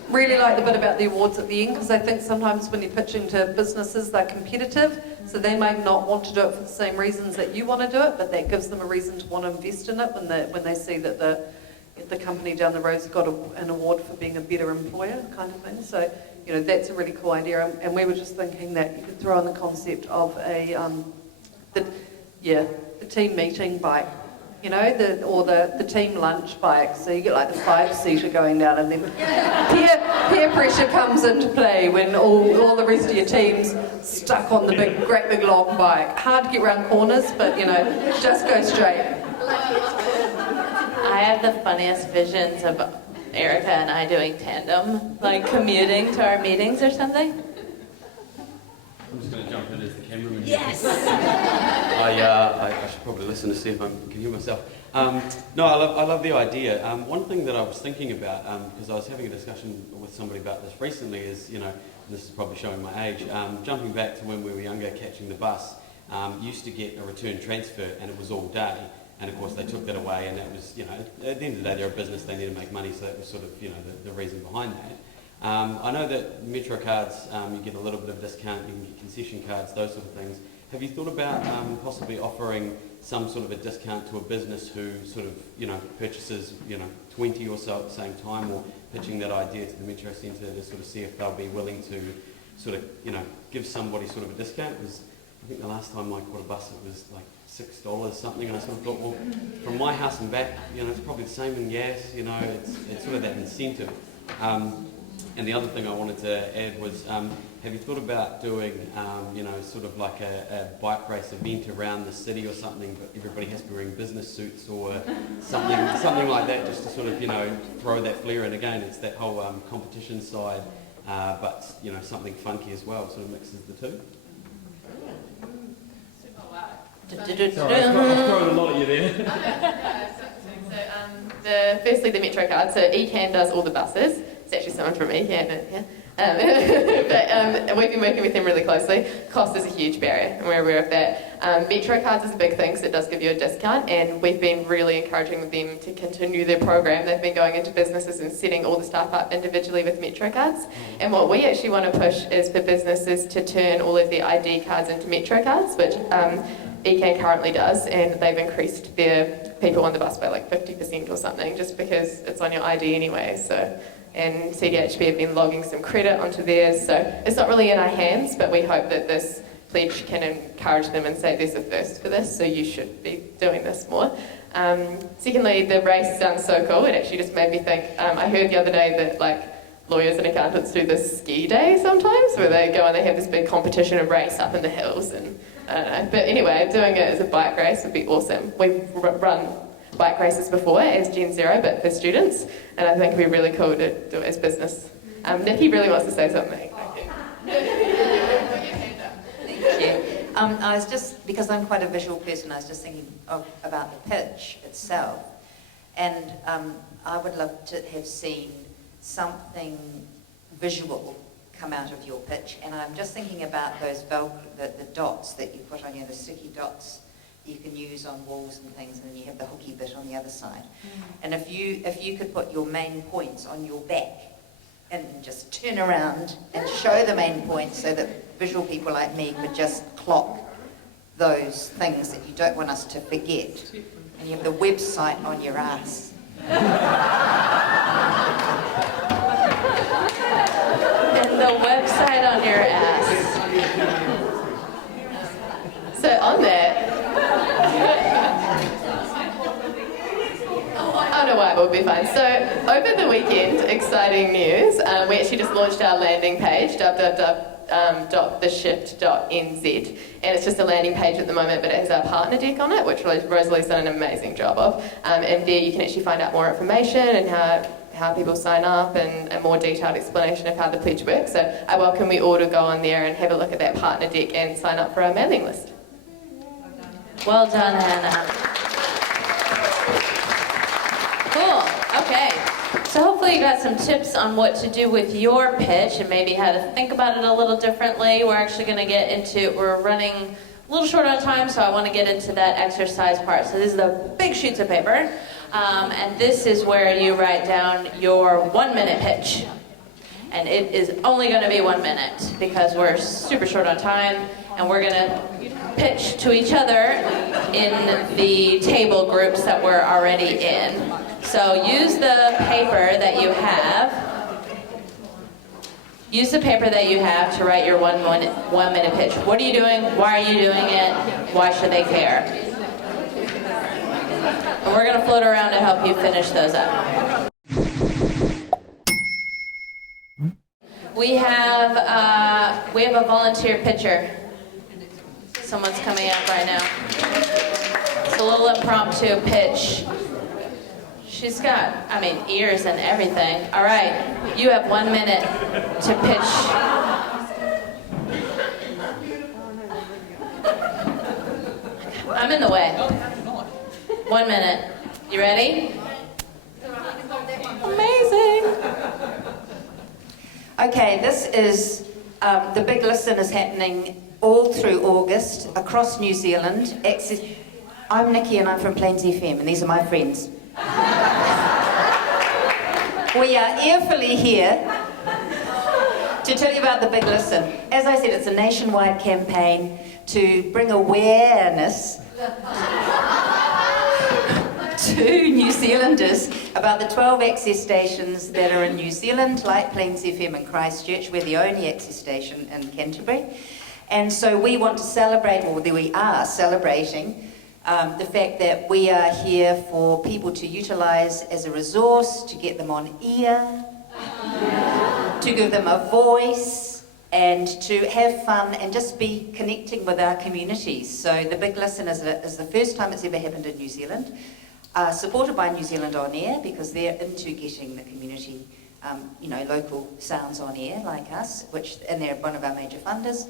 Really like the bit about the awards at the end, because I think sometimes when you're pitching to businesses, they're competitive, so they might not want to do it for the same reasons that you want to do it, but that gives them a reason to want to invest in it when they see that the company down the road's got an award for being a better employer, kind of thing. So, that's a really cool idea, and we were just thinking that you could throw in the concept of the team meeting bike. The team lunch bike, so you get the 5-seater going down, and then peer pressure comes into play when all the rest of your team's stuck on the great big long bike. Hard to get around corners, but just go straight. I have the funniest visions of Erica and I doing tandem, commuting to our meetings or something. I'm just going to jump in as the cameraman. Yes! I should probably listen to see if I can hear myself. No, I love the idea. One thing that I was thinking about, because I was having a discussion with somebody about this recently, is, and this is probably showing my age, jumping back to when we were younger, catching the bus, used to get a return transfer, and it was all day. And of course they took that away, and that was, at the end of the day they're a business, they need to make money, so that was sort of, the reason behind that. I know that Metro cards, you get a little bit of discount, you can get concession cards, those sort of things. Have you thought about possibly offering some sort of a discount to a business who sort of, purchases, 20 or so at the same time, or pitching that idea to the Metro Centre to sort of see if they'll be willing to sort of, give somebody sort of a discount? Because I think the last time I caught a bus it was $6 something, and I sort of thought, well, from my house and back, it's probably the same in gas, it's sort of that incentive. And the other thing I wanted to add was, have you thought about doing, sort of like a bike race event around the city or something, but everybody has to be wearing business suits or something like that, just to sort of, throw that flair in. Again, it's that whole competition side, but, something funky as well, sort of mixes the two. Sorry, I've thrown a lot at you there. Firstly, the Metro card. So ECAN does all the buses. It's actually someone from me, yeah. But we've been working with them really closely. Cost is a huge barrier, and we're aware of that. Metro cards is a big thing, because it does give you a discount, and we've been really encouraging them to continue their program. They've been going into businesses and setting all the staff up individually with Metro cards. And what we actually want to push is for businesses to turn all of their ID cards into Metro cards, which ECAN currently does, and they've increased their people on the bus by like 50% or something, just because it's on your ID anyway. So. And CDHB have been logging some credit onto theirs, so it's not really in our hands, but we hope that this pledge can encourage them and say there's a thirst for this, so you should be doing this more. Secondly, the race sounds so cool. It actually just made me think, I heard the other day that like lawyers and accountants do this ski day sometimes, where they go and they have this big competition and race up in the hills, and I don't know. But anyway, doing it as a bike race would be awesome. We've run bike races before as Gen Zero, but for students, and I think it'd be really cool to do it as business. Nikki really wants to say something. Thank you. I was just, because I'm quite a visual person, I was just thinking about the pitch itself, and I would love to have seen something visual come out of your pitch, and I'm just thinking about those the dots that you put on, the sticky dots you can use on walls and things, and then you have the hooky bit on the other side. And if you could put your main points on your back and just turn around and show the main points, so that visual people like me could just clock those things that you don't want us to forget. And you have the website on your ass. And the website on your ass. So on that, oh no, why, it will be fine. So over the weekend, exciting news, we actually just launched our landing page, www.theshift.nz, and it's just a landing page at the moment, but it has our partner deck on it, which Rosalie's done an amazing job of, and there you can actually find out more information and how people sign up, and a more detailed explanation of how the pledge works. So I welcome you all to go on there and have a look at that partner deck and sign up for our mailing list. Well done, Hannah. Cool. Okay. So hopefully you got some tips on what to do with your pitch and maybe how to think about it a little differently. We're actually going to get into, we're running a little short on time, so I want to get into that exercise part. So this is the big sheets of paper, and this is where you write down your 1 minute pitch. And it is only going to be 1 minute because we're super short on time, and we're going to pitch to each other in the table groups that we're already in. So use the paper that you have. Use the paper that you have to write your 1 minute pitch. What are you doing? Why are you doing it? Why should they care? And we're going to float around to help you finish those up. We have a volunteer pitcher. Someone's coming up right now. It's a little impromptu pitch. She's got, ears and everything. All right, you have 1 minute to pitch. I'm in the way. 1 minute. You ready? Amazing. Okay, this is, the Big Listen is happening all through August, across New Zealand. I'm Nikki and I'm from Plains FM, and these are my friends. We are earfully here to tell you about the Big Listen. As I said, it's a nationwide campaign to bring awareness to New Zealanders about the 12 access stations that are in New Zealand, like Plains FM in Christchurch. We're the only access station in Canterbury. And so we want to celebrate, or we are celebrating, the fact that we are here for people to utilise as a resource, to get them on ear, to give them a voice, and to have fun and just be connecting with our communities. So the Big Listen is the first time it's ever happened in New Zealand, supported by New Zealand On Air, because they're into getting the community, local sounds on air like us, and they're one of our major funders.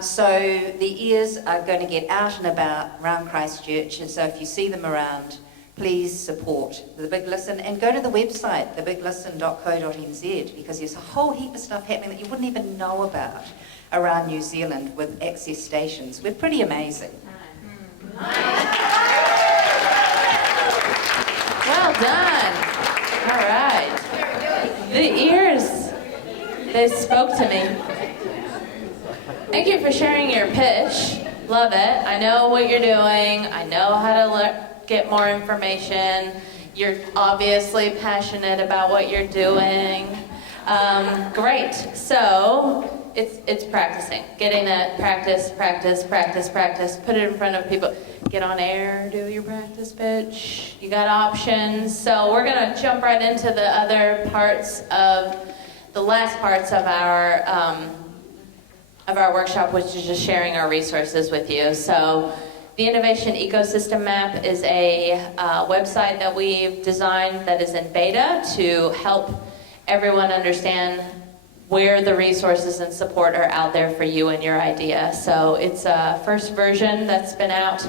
So the ears are going to get out and about around Christchurch, and so if you see them around, please support The Big Listen and go to the website, thebiglisten.co.nz, because there's a whole heap of stuff happening that you wouldn't even know about around New Zealand with access stations. We're pretty amazing. Well done. All right. The ears, they spoke to me. Thank you for sharing your pitch. Love it. I know what you're doing. I know how to get more information. You're obviously passionate about what you're doing. Great. So it's practicing. Getting that practice. Put it in front of people. Get on air, do your practice pitch. You got options. So we're going to jump right into the other parts of the last parts of our workshop, which is just sharing our resources with you. So the Innovation Ecosystem Map is a website that we've designed that is in beta to help everyone understand where the resources and support are out there for you and your idea. So it's a first version that's been out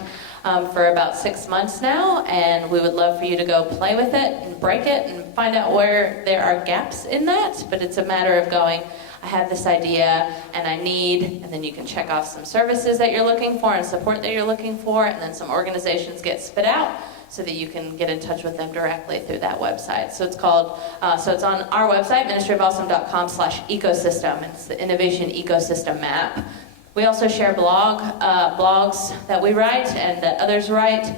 for about 6 months now, and we would love for you to go play with it and break it and find out where there are gaps in that. But it's a matter of going, I have this idea and I need, and then you can check off some services that you're looking for and support that you're looking for, and then some organizations get spit out so that you can get in touch with them directly through that website. So it's called, it's on our website, ministryofawesome.com/ecosystem. It's the Innovation Ecosystem Map. We also share blogs that we write and that others write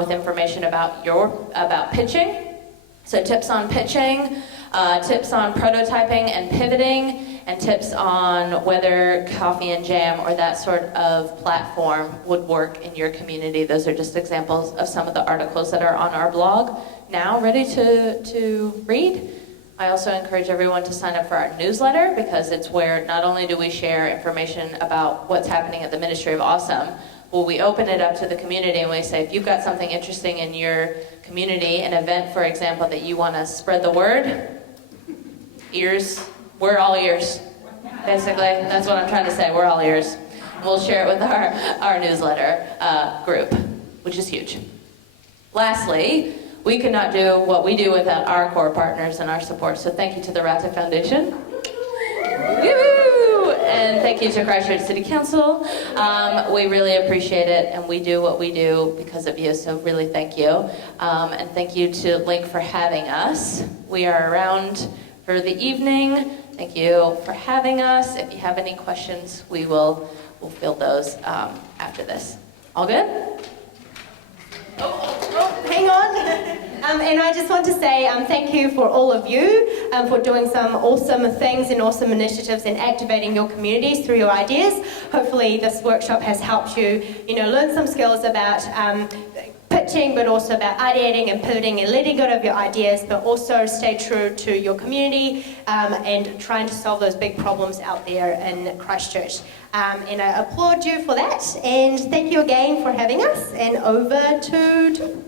with information about pitching. So tips on pitching, tips on prototyping and pivoting, and tips on whether coffee and jam or that sort of platform would work in your community. Those are just examples of some of the articles that are on our blog now, ready to read. I also encourage everyone to sign up for our newsletter, because it's where not only do we share information about what's happening at the Ministry of Awesome, well, we open it up to the community and we say, if you've got something interesting in your community, an event, for example, that you want to spread the word, ears, we're all ears. Basically, that's what I'm trying to say. We're all ears. We'll share it with our newsletter group, which is huge. Lastly, we could not do what we do without our core partners and our support. So thank you to the Rata Foundation. Woo! And thank you to Christchurch City Council. We really appreciate it, and we do what we do because of you, so really thank you. And thank you to Link for having us. We are around for the evening. Thank you for having us. If you have any questions, we'll field those after this. All good? Hang on. And I just want to say thank you for all of you for doing some awesome things and awesome initiatives and activating your communities through your ideas. Hopefully this workshop has helped you, learn some skills about pitching, but also about ideating and pivoting and letting go of your ideas, but also stay true to your community and trying to solve those big problems out there in Christchurch. And I applaud you for that, and thank you again for having us, and over to Tim.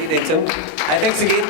Evening, Tim. Thanks again.